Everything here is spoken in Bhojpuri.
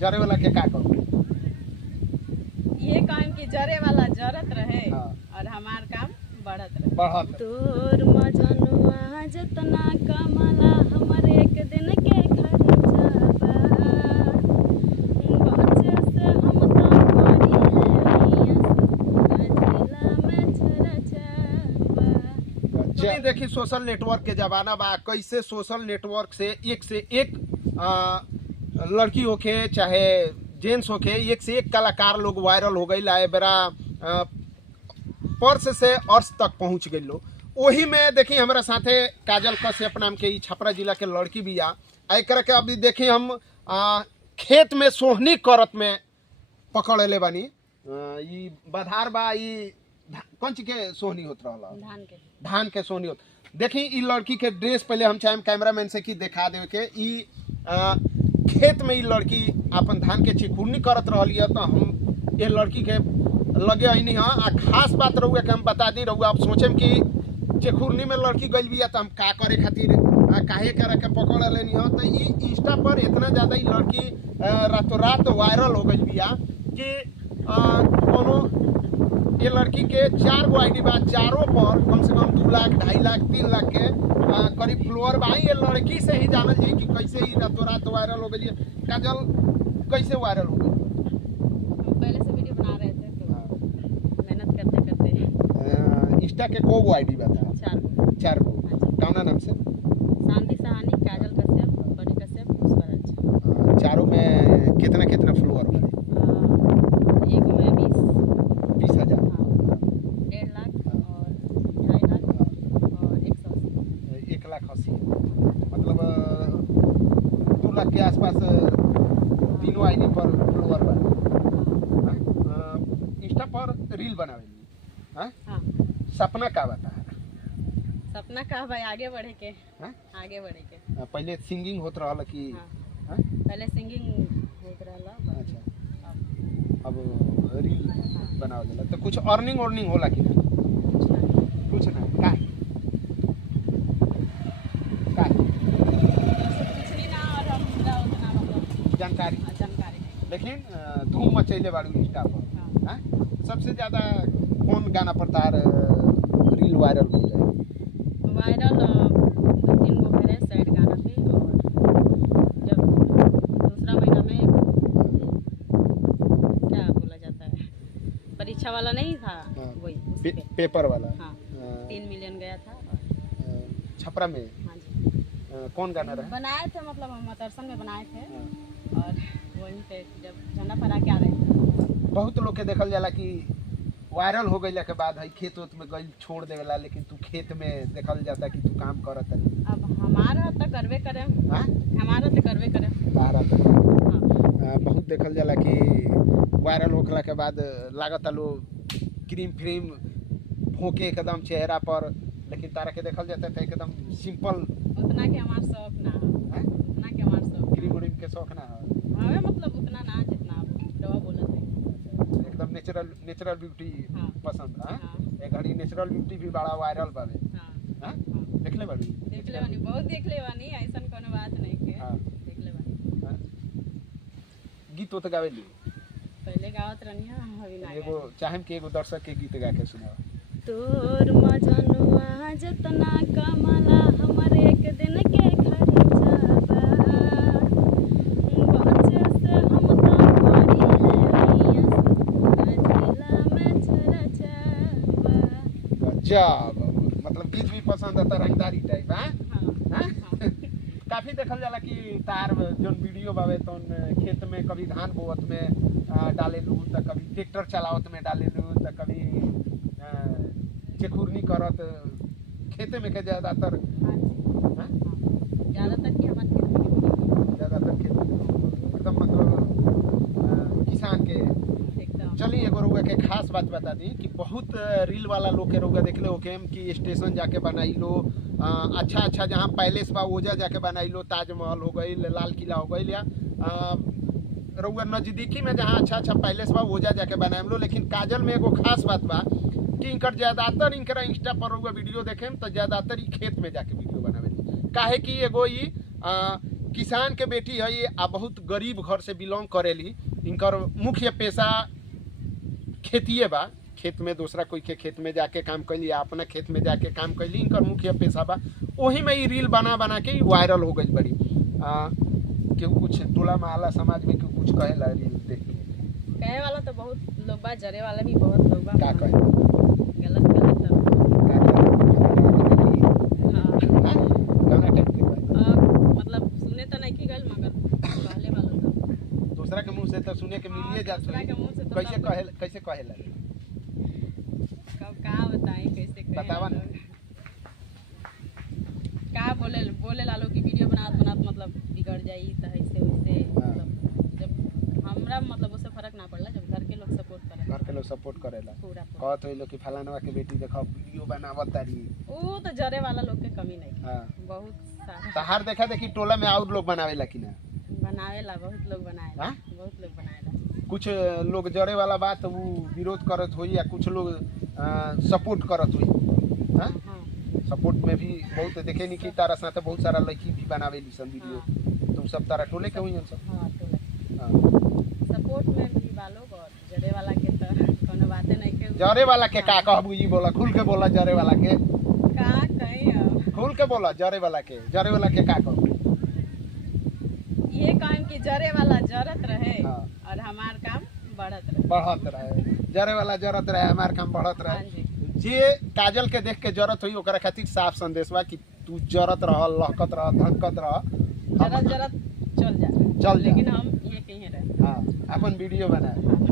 जरे वाला के का करो ये काम की जरे वाला जरत रहे और हमार काम बढ़त रहे। तोर मजनुआ जितना कमला हमर एक दिन के खर्चा बच्चे से हम तो देखी सोशल नेटवर्क के जमाना बा, कैसे सोशल नेटवर्क से एक लड़की होके चाहे जेंट्स होके एक से एक कलाकार लोग वायरल हो गई लाए बेरा पर्स से अर्श तक पहुंच गई लो। वही में देखी हमारा साथे काजल कश्यप नाम के छपरा जिला के लड़की भी आ कर के अभी देखी हम खेत में सोहनी करत में पकड़ ले बानी। ई बधार बा, ई कौन चीज के सोहनी होत रहला? धान के सोहनी होत। देखी ई लड़की के ड्रेस पहले हम चाहे कैमरामैन से की दिखा देवे के ई खेत में ई लड़की अपन धान के चिखुरनी करत रहली है। तो हम ये लड़की के लगे आई नहीं। हाँ, खास बात रहुआ के हम बता दी रहुआ, आप सोचे कि चिखुरनी में लड़की गई भी है तो हम का करे खातिर काहे करे के पकड़ लेनी हो। तो ई इंस्टा पर इतना ज़्यादा ई लड़की रातों रात वायरल हो गई भी कि कोनो ये लड़की के 4 गो आईडी बा, चारों पर कम से कम 2 लाख 2.5 लाख 3 लाख के करीब फ्लोर बा। ये लड़की से ही जानल जाए कि कैसे ही रातों रात वायरल हो गई। काजल कैसे वायरल हो गई? पहले से वीडियो बना रहे थे तो मेहनत करते करते इंस्टा के को आईडी बता? 4 गो। कौना नाम से? शांति सहानी, काजल कश्यप, बड़ी कश्यप, पुष्पराज। चारों में कितना कितना फ्लोर बा? एक में 20,000, 1.5 लाख और 2.5 लाख और 1,80,000 मतलब 2 लाख के आसपास तीनों आईडी पर फ्लोर बा। इंस्टा पर रील बनावेली। हाँ, सपना का बता? सपना का भाई आगे बढ़े के। आगे बढ़े के पहले सिंगिंग होत रहल कि? पहले सिंगिंग होत रहल। अच्छा, अब रील बनावल जाला। तो कुछ अर्निंग होला कि नहीं? कुछ नहीं। का कुछ ना, और हमरा उतना मतलब जानकारी लेकिन धूम मचैले बाड़ू इंस्टा पर। हाँ, सबसे ज्यादा कौन गाना पर तार रील वायरल हो जाए? वायरल 2-3 गो पहले सैड गाना पे, और जब दूसरा महीना में क्या बोला जाता है, परीक्षा वाला नहीं था वही पेपर वाला। हाँ, 3 मिलियन गया था छपरा में। हाँ जी। कौन गाना रहा? बनाए थे, मतलब हम मतरसन में बनाए थे। और वहीं पे जब झंडा फहरा के आ रहे थे, बहुत लोग के देखल जाला कि वायरल हो गईला के बाद है खेत उत में गई छोड़ देवेला, लेकिन तू खेत में देखल जाता कि तू काम करत है। अब हमारा तो करवे करे। हाँ, हमारा तो करवे करे। बाहर आता हाँ, बहुत देखल जाला कि वायरल होखला के बाद लागत लो क्रीम फ्रीम भोंके एकदम चेहरा पर, लेकिन तारा के देखल जाता है एकदम सिंपल। उतना के हमार शौक ना है। उतना के हमार शौक क्रीम व्रीम के शौक ना है हमें, मतलब उतना ना जितना दवा बोलत है। एकदम नेचुरल ब्यूटी पसंद है। हाँ। एक घड़ी नेचुरल ब्यूटी भी बड़ा वायरल बावे। हाँ, देख ले बाड़ी? देख ले बानी, बहुत देख ले बानी, ऐसन कोनो बात नहीं के। देख ले बानी। गीत तो गावेली? पहले गावत रहनी है, अभी ना। एगो चाहम के एगो दर्शक के गीत गा के सुनाओ। तोर मजनुआ जितना कमला हमर एक दिन के खर्चा बच्चे से हम तो जब मतलब गीत भी पसंद है, रंगदारी टाइप। काफी देखल जाला कि तार जोन वीडियो बावे तो खेत में कभी धान बोवत में डाले लू, तो कभी ट्रैक्टर चलावत में डाले लू, तो कभी चिखुरनी करत खेते में के ज्यादातर। ज़्यादातर खेत एकदम मतलब किसान के। चलिए एगो रउआ के खास बात बता दी कि बहुत रील वाला लोग के रउआ देख ले होके कि स्टेशन जाके बनाई लो, अच्छा जहाँ पैलेस बा ओजा जाके बनाई लो, ताजमहल हो गई, लाल किला हो गई, या रउआ नज़दीकी में जहाँ अच्छा पैलेस बा ओजा जाके बनाए लो। लेकिन काजल में एगो खास बात बा कि इनकर ज़्यादातर इनकरा इंस्टा पर रउआ वीडियो देखें तो ज़्यादातर ही खेत में जाके वीडियो बनावे। काहे कि एगो किसान के बेटी है ये आ बहुत गरीब घर से बिलोंग करेली। इनकर मुख्य पेशा खेतिए बा, खेत में दूसरा कोई के खेत में जाके काम कैली या अपना खेत में जाके काम कैली, इनकर मुख्य पेशा बा। वही में ही रील बना बना के वायरल हो गई बड़ी। केहू कुछ टोला महला समाज में केहू कुछ कहेला रील देख के? कहे वाला तो बहुत लोग बा, जरे वाला भी बहुत लोग बा। का कहे? गलत गलत सब। का कहे? हाँ। कौना टाइप के बा? मतलब सुने तो नहीं की गल, मगर कहले वाला सब दूसरा के मुंह से तो सुने के मिलिए जात दूसरा के मुंह से तो कैसे सब- कैसे कहेला? कब का बताएं कैसे कहे बतावा ना। का बोले लालो की वीडियो बनात मतलब बिगड़ जाई त ऐसे वैसे। हाँ। मतलब जब हमरा मतलब उससे फर्क ना पड़ला, जब घर के लोग सपोर्ट करे, घर के लोग सपोर्ट करेला, पूरा कहत होई लोग कि फलानवा के बेटी देखो वीडियो बनावत तारी। वो तो जरे वाला लोग के कमी नहीं, हां बहुत सारा तहार देखा देखी टोला में और लोग बनावेला कि ना? बनावेला, बहुत लोग बनावेला। हाँ? बहुत लोग बनावेला। कुछ लोग जड़े वाला बात वो विरोध करत होई या कुछ लोग सपोर्ट करत होई। हां हाँ सपोर्ट में भी बहुत देखे नहीं कि तारा साथ बहुत सारा लड़की भी बनावेली सन वीडियो। हाँ। तुम सब तारा टोले के हुई सब। हाँ टोला हां सपोर्ट में भी बालो, और जरे वाला के तो कोनो बातें नहीं के। जड़े वाला के का कहबू? ई बोला, खुल के बोला। जड़े वाला के का कहीं अब खुल के बोला। जड़े वाला के का कहबू? ये काम की जरे वाला जरत रहे हाँ। और हमार काम बढ़त रहे। बढ़त रहे, जरे वाला जरत रहे, हमार काम बढ़त हाँ रहे। जी। जे काजल के देख के जरत हुई ओकरा खातिर साफ संदेश बा कि तू जरत रह, लहकत रह, धनकत रह, जरत जरत चल जा, चल जा। लेकिन हम ये कहीं रहे। हाँ अपन वीडियो बना। हाँ।